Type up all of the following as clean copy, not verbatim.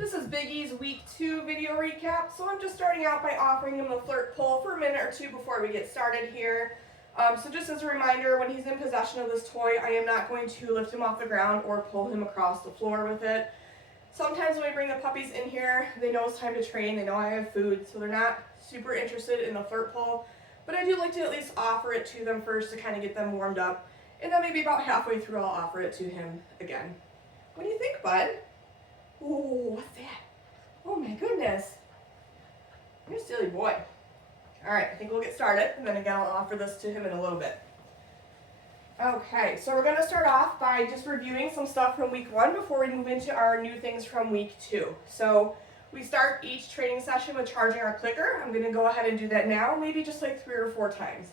This is Biggie's week 2 video recap. So I'm just starting out by offering him the flirt pull for a minute or two before we get started here. So just as a reminder, when he's in possession of this toy, I am not going to lift him off the ground or pull him across the floor with it. Sometimes when we bring the puppies in here, they know it's time to train, they know I have food, so they're not super interested in the flirt pull. But I do like to at least offer it to them first to kind of get them warmed up. And then maybe about halfway through I'll offer it to him again. What do you think, bud? Oh, what's that? Oh my goodness. You're a silly boy. All right, I think we'll get started, and then again I'll offer this to him in a little bit. Okay, so we're gonna start off by just reviewing some stuff from week 1 before we move into our new things from week 2. So we start each training session with charging our clicker. I'm gonna go ahead and do that now, maybe just like 3 or 4 times.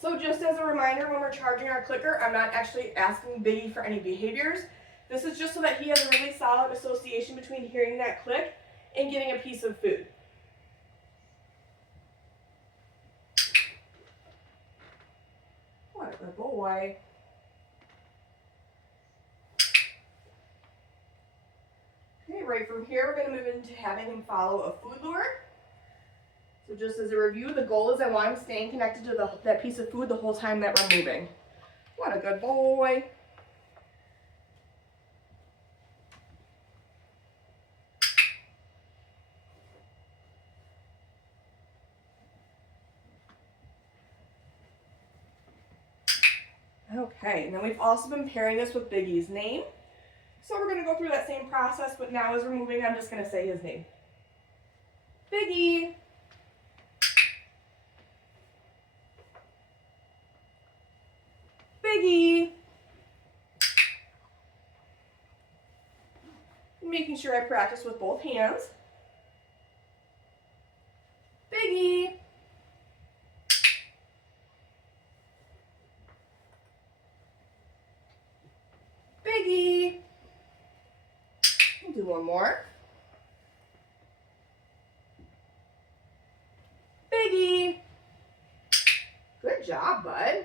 So just as a reminder, when we're charging our clicker, I'm not actually asking Biggie for any behaviors. This is just so that he has a really solid association between hearing that click and getting a piece of food. What a good boy. Okay, right from here, we're going to move into having him follow a food lure. So just as a review, the goal is I want him staying connected to that piece of food the whole time that we're moving. What a good boy. Okay, and then we've also been pairing this with Biggie's name. So we're going to go through that same process, but now as we're moving, I'm just going to say his name. Biggie. Biggie. Making sure I practice with both hands. Biggie. Biggie. We'll do one more. Biggie. Good job, bud.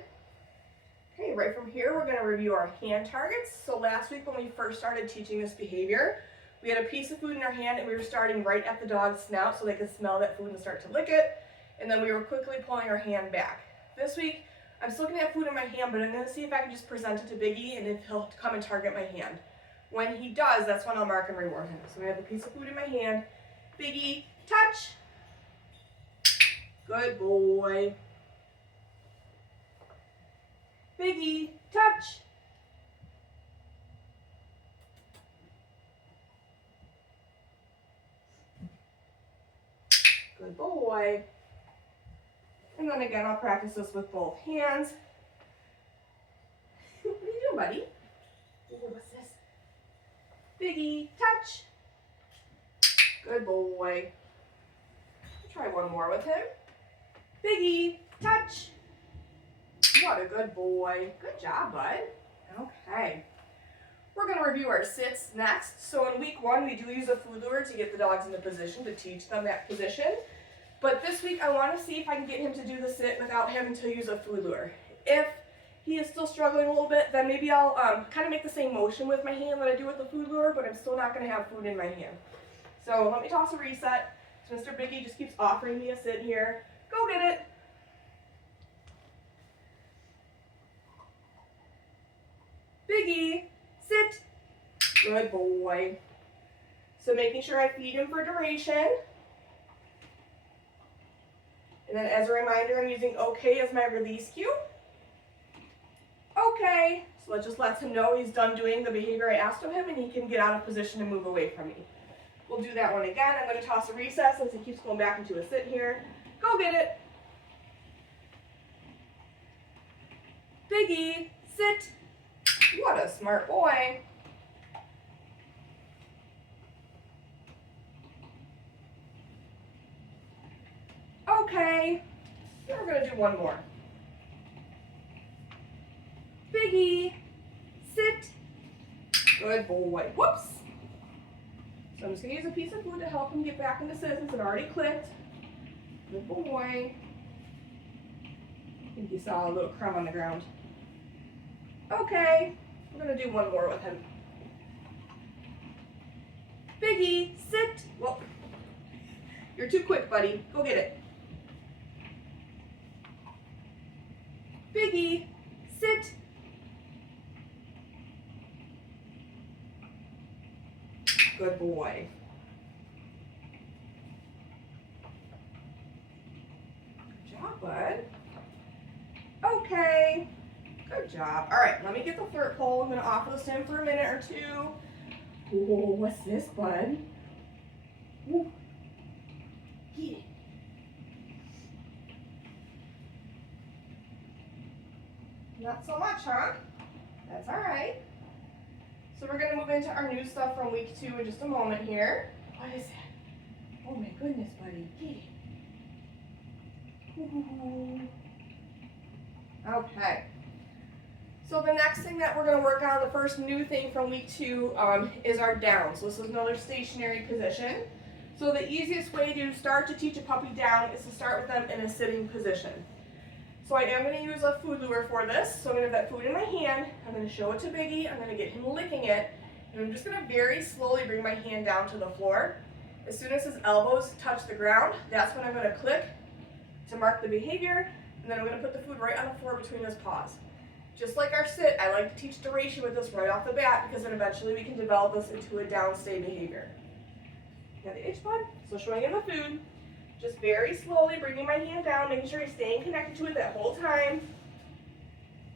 Okay, right from here, we're going to review our hand targets. So last week when we first started teaching this behavior, we had a piece of food in our hand and we were starting right at the dog's snout so they could smell that food and start to lick it. And then we were quickly pulling our hand back. This week, I'm still going to have food in my hand, but I'm going to see if I can just present it to Biggie and if he'll come and target my hand. When he does, that's when I'll mark and reward him. So I have the piece of food in my hand. Biggie, touch. Good boy. Biggie, touch. Good boy. And then again, I'll practice this with both hands. What are you doing, buddy? Oh, what's this? Biggie, touch. Good boy. Try one more with him. Biggie, touch. What a good boy. Good job, bud. Okay. We're going to review our sits next. So in week 1, we do use a food lure to get the dogs into position, to teach them that position. But this week, I want to see if I can get him to do the sit without having to use a food lure. If he is still struggling a little bit, then maybe I'll kind of make the same motion with my hand that I do with the food lure, but I'm still not going to have food in my hand. So let me toss a reset. So Mr. Biggie just keeps offering me a sit here. Go get it. Biggie, sit. Good boy. So making sure I feed him for duration. And then as a reminder, I'm using okay as my release cue. Okay. So that just lets him know he's done doing the behavior I asked of him and he can get out of position and move away from me. We'll do that one again. I'm going to toss a reset since he keeps going back into a sit here. Go get it. Biggie, sit. What a smart boy. Okay, then we're going to do one more. Biggie, sit. Good boy. Whoops. So I'm just going to use a piece of food to help him get back into sit since it already clicked. Good boy. I think you saw a little crumb on the ground. Okay, we're going to do one more with him. Biggie, sit. Well, you're too quick, buddy. Go get it. Biggie, sit. Good boy. Good job, bud. Okay. Good job. All right, let me get the flirt pole. I'm going to offer this to him for a minute or two. Whoa, what's this, bud? Ooh. Get it. Not so much, huh? That's all right. So we're going to move into our new stuff from week 2 in just a moment here. What is that? Oh my goodness, buddy. Get it. Ooh. Okay. So the next thing that we're going to work on, the first new thing from week 2, is our down. So this is another stationary position. So the easiest way to start to teach a puppy down is to start with them in a sitting position. So I am going to use a food lure for this. So I'm going to have that food in my hand. I'm going to show it to Biggie. I'm going to get him licking it. And I'm just going to very slowly bring my hand down to the floor. As soon as his elbows touch the ground, that's when I'm going to click to mark the behavior. And then I'm going to put the food right on the floor between his paws. Just like our sit, I like to teach duration with this right off the bat because then eventually we can develop this into a downstay behavior. Got the itch, bud? So showing him the food. Just very slowly bringing my hand down, making sure he's staying connected to it that whole time.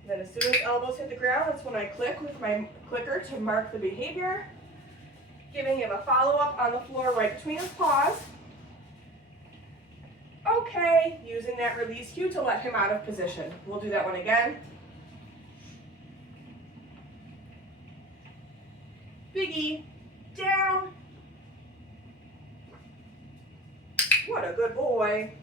And then as soon as elbows hit the ground, that's when I click with my clicker to mark the behavior. Giving him a follow-up on the floor right between his paws. Okay, using that release cue to let him out of position. We'll do that one again. Biggie, down. What a good boy.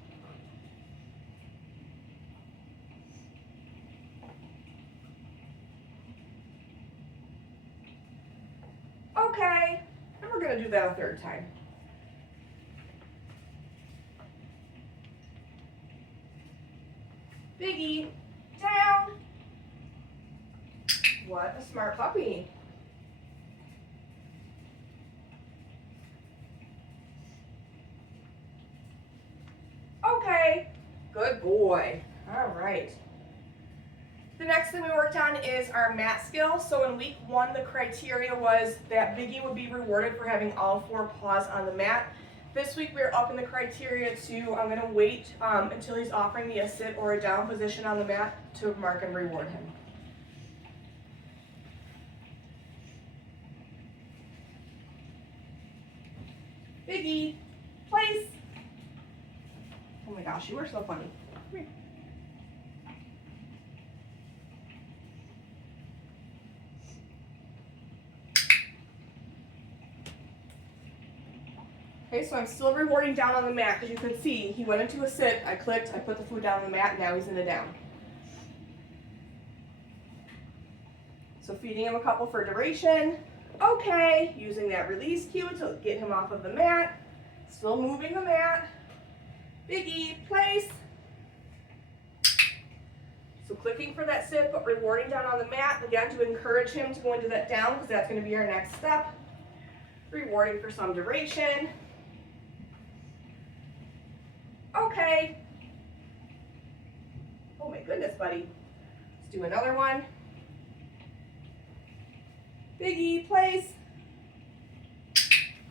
Okay, and we're going to do that a third time. Biggie, down. What a smart puppy. Okay, good boy. All right. The next thing we worked on is our mat skill. So in week 1, the criteria was that Biggie would be rewarded for having all 4 paws on the mat. This week we're up in the criteria to, I'm going to wait until he's offering me a sit or a down position on the mat to mark and reward him. Biggie, place. Oh my gosh, you are so funny. Come here. Okay, so I'm still rewarding down on the mat because you can see he went into a sit, I clicked, I put the food down on the mat, and now he's in a down. So feeding him a couple for duration. Okay, using that release cue to get him off of the mat. Still moving the mat. Biggie, place. So clicking for that sit, but rewarding down on the mat, again, to encourage him to go into that down because that's going to be our next step. Rewarding for some duration. Okay. Oh my goodness, buddy. Let's do another one. Biggie, place.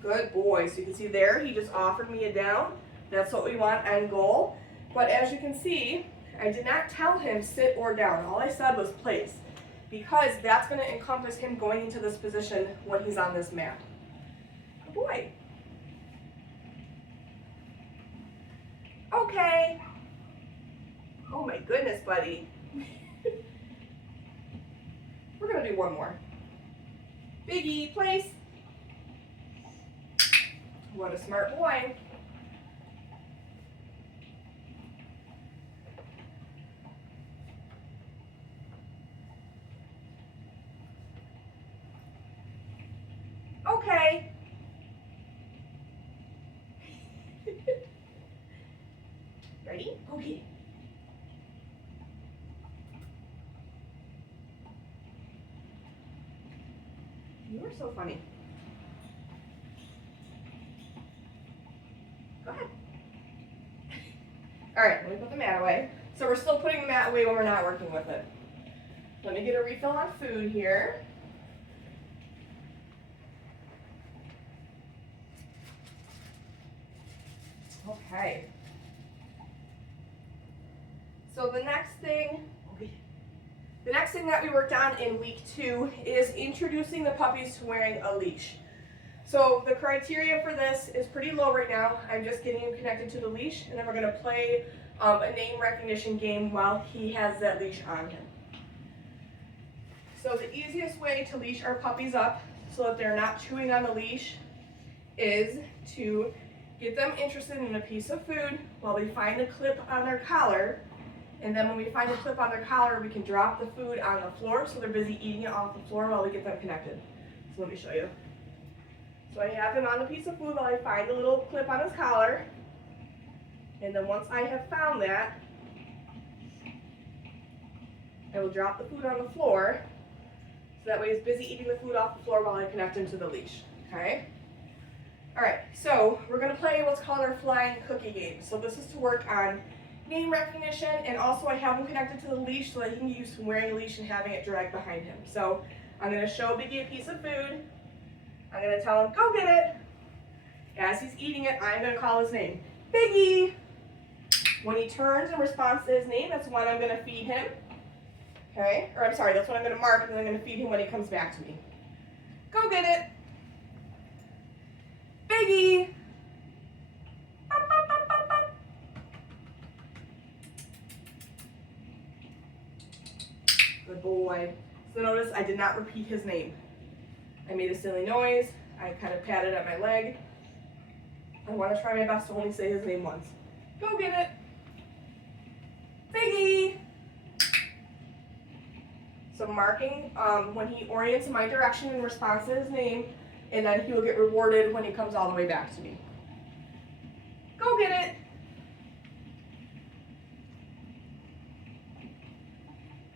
Good boy. So you can see there, he just offered me a down. That's what we want, end goal. But as you can see, I did not tell him sit or down. All I said was place, because that's going to encompass him going into this position when he's on this mat. Good boy. Okay. Oh my goodness, buddy. We're going to do one more. Biggie, place. What a smart boy. Okay. Ready? Go get it. You are so funny. Go ahead. All right, let me put the mat away. So we're still putting the mat away when we're not working with it. Let me get a refill on food here. Okay. So the next thing that we worked on in week 2 is introducing the puppies to wearing a leash. So the criteria for this is pretty low right now. I'm just getting him connected to the leash, and then we're going to play a name recognition game while he has that leash on him. So the easiest way to leash our puppies up so that they're not chewing on the leash is to get them interested in a piece of food while we find a clip on their collar. And then when we find a clip on their collar, we can drop the food on the floor so they're busy eating it off the floor while we get them connected. So let me show you. So I have him on the piece of food while I find the little clip on his collar. And then once I have found that, I will drop the food on the floor. So that way he's busy eating the food off the floor while I connect him to the leash. Okay? Alright, so we're going to play what's called our flying cookie game. So this is to work on name recognition, and also I have him connected to the leash so that he can get used to wearing a leash and having it dragged behind him. So I'm going to show Biggie a piece of food. I'm going to tell him, go get it. As he's eating it, I'm going to call his name. Biggie! When he turns in response to his name, that's when I'm going to feed him. Okay? Or I'm sorry, that's when I'm going to mark, and then I'm going to feed him when he comes back to me. Go get it. Biggie! Good boy. So notice I did not repeat his name. I made a silly noise. I kind of patted at my leg. I want to try my best to only say his name once. Go get it. Biggie! So marking when he orients in my direction in response to his name, and then he will get rewarded when he comes all the way back to me. Go get it.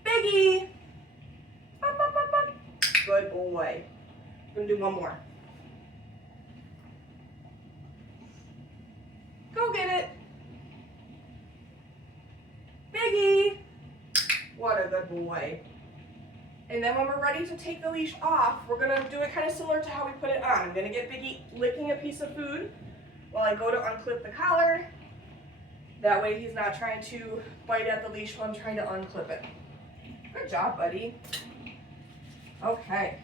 Biggie! Bop, bop, bop, bop. Good boy. I'm going to do one more. Go get it. Biggie! What a good boy. And then when we're ready to take the leash off, we're going to do it kind of similar to how we put it on. I'm going to get Biggie licking a piece of food while I go to unclip the collar. That way he's not trying to bite at the leash while I'm trying to unclip it. Good job, buddy. Okay.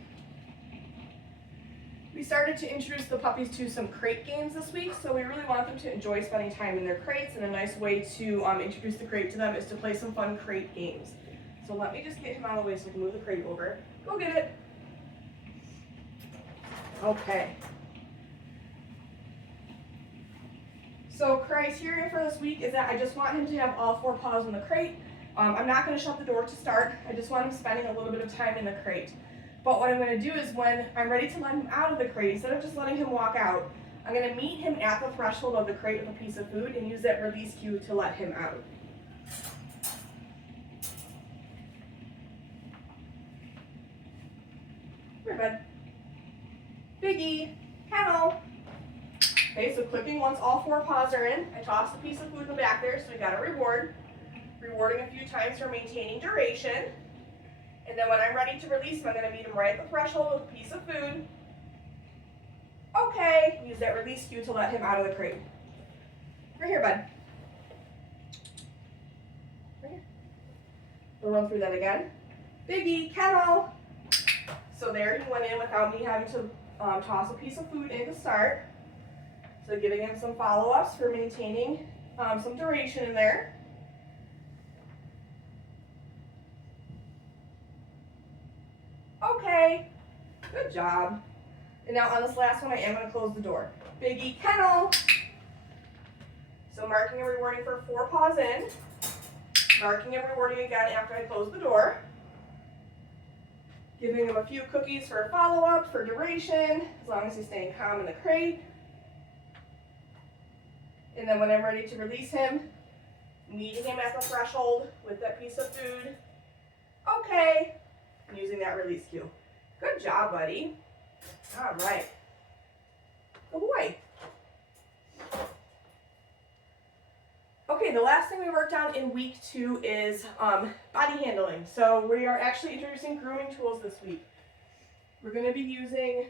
We started to introduce the puppies to some crate games this week, so we really want them to enjoy spending time in their crates, and a nice way to introduce the crate to them is to play some fun crate games. So let me just get him out of the way so we can move the crate over. Go get it. Okay. So criteria for this week is that I just want him to have all 4 paws in the crate. I'm not going to shut the door to start. I just want him spending a little bit of time in the crate. But what I'm going to do is when I'm ready to let him out of the crate, instead of just letting him walk out, I'm going to meet him at the threshold of the crate with a piece of food and use that release cue to let him out. Here, bud. Biggie, kennel. Okay, so clipping once all 4 paws are in, I toss the piece of food in the back there, so we got a reward. Rewarding a few times for maintaining duration. And then when I'm ready to release him, I'm going to meet him right at the threshold with a piece of food. Okay, use that release cue to let him out of the crate. Right here, bud. Right here. We'll run through that again. Biggie, kennel. So there he went in without me having to toss a piece of food in to start. So giving him some follow-ups for maintaining some duration in there. Okay, good job. And now on this last one, I am going to close the door. Biggie, kennel. So marking and rewarding for 4 paws in. Marking and rewarding again after I close the door. Giving him a few cookies for a follow-up, for duration, as long as he's staying calm in the crate. And then when I'm ready to release him, meeting him at the threshold with that piece of food. Okay. And using that release cue. Good job, buddy. All right. Good boy. Okay, the last thing we worked on in week 2 is body handling. So we are actually introducing grooming tools this week. We're going to be using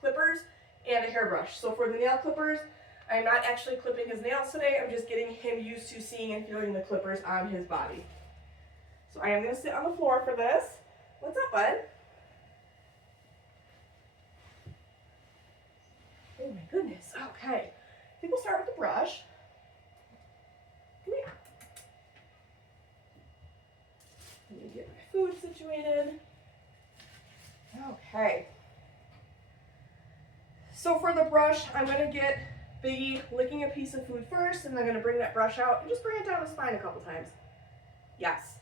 clippers and a hairbrush. So for the nail clippers, I'm not actually clipping his nails today. I'm just getting him used to seeing and feeling the clippers on his body. So I am going to sit on the floor for this. What's up, bud? Oh my goodness. Okay. I think we'll start with the brush. Come here. Let me get my food situated. Okay. So for the brush, I'm going to get Biggie licking a piece of food first, and I'm going to bring that brush out and just bring it down his spine a couple times. Yes.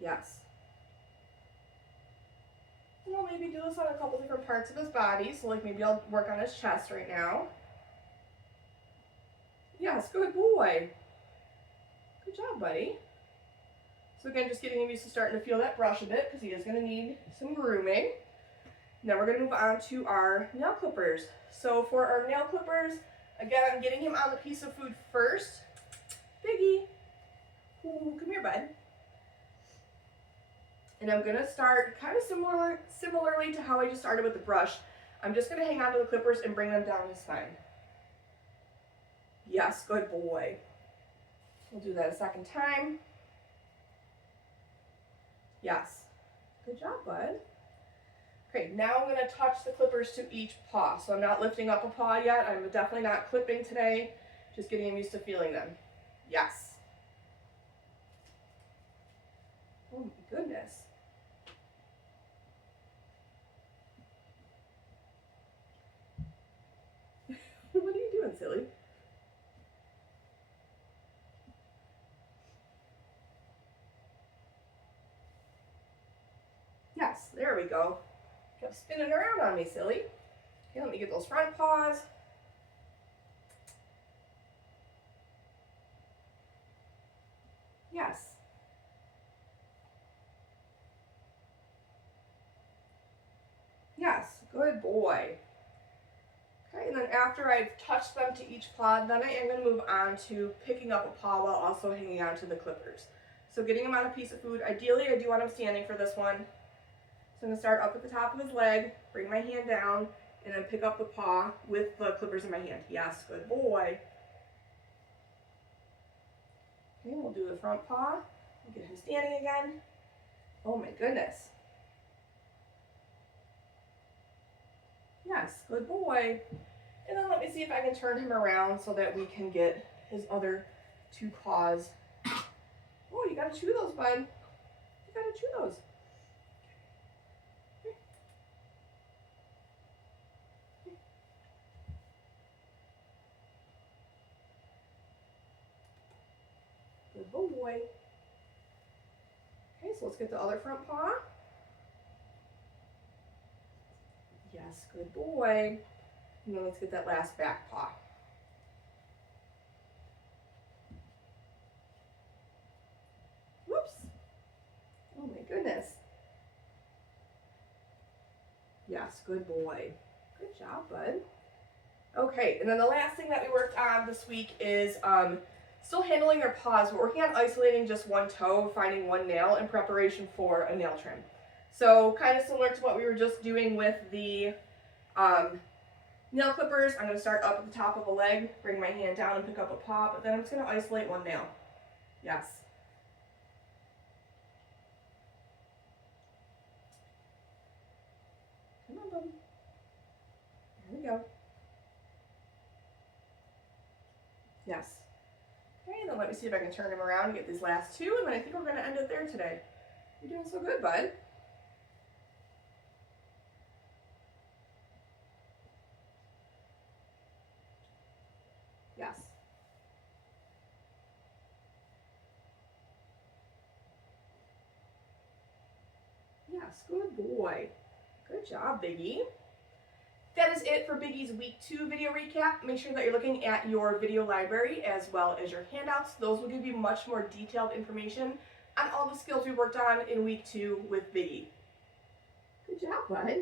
Yes. And I'll maybe do this on a couple different parts of his body. So like maybe I'll work on his chest right now. Yes, good boy. Good job, buddy. So again, just getting him used to starting to feel that brush a bit because he is going to need some grooming. Now we're going to move on to our nail clippers. So for our nail clippers, again, I'm getting him on the piece of food first. Biggie. Ooh, come here, bud. And I'm going to start kind of similarly to how I just started with the brush. I'm just going to hang on to the clippers and bring them down his spine. Yes, good boy. We'll do that a second time. Yes. Good job, bud. Okay, now I'm going to touch the clippers to each paw. So I'm not lifting up a paw yet. I'm definitely not clipping today. Just getting him used to feeling them. Yes. Oh my goodness. What are you doing, silly? Yes, there we go. Kept spinning around on me, silly. Okay, let me get those front paws. Yes. Yes, good boy. Okay, and then after I've touched them to each paw, then I am going to move on to picking up a paw while also hanging on to the clippers. So getting him on a piece of food. Ideally, I do want him standing for this one. So I'm going to start up at the top of his leg, bring my hand down, and then pick up the paw with the clippers in my hand. Yes, good boy. Okay, we'll do the front paw. Get him standing again. Oh my goodness. Yes, good boy. And then let me see if I can turn him around so that we can get his other two paws. Oh, you gotta chew those, bud. You gotta chew those. Good boy. Okay, so let's get the other front paw. Yes, good boy. And then let's get that last back paw. Whoops. Oh my goodness. Yes, good boy. Good job, bud. Okay, and then the last thing that we worked on this week is still handling their paws. We're working on isolating just one toe, finding one nail in preparation for a nail trim. So kind of similar to what we were just doing with the nail clippers, I'm going to start up at the top of a leg, bring my hand down and pick up a paw, but then I'm just going to isolate one nail. Yes. Come on, buddy. There we go. Yes. Okay, then let me see if I can turn him around and get these last two, and then I think we're going to end it there today. You're doing so good, bud. Yes. Yes, good boy. Good job, Biggie. That is it for Biggie's week 2 video recap. Make sure that you're looking at your video library as well as your handouts. Those will give you much more detailed information on all the skills we worked on in week 2 with Biggie. Good job, bud.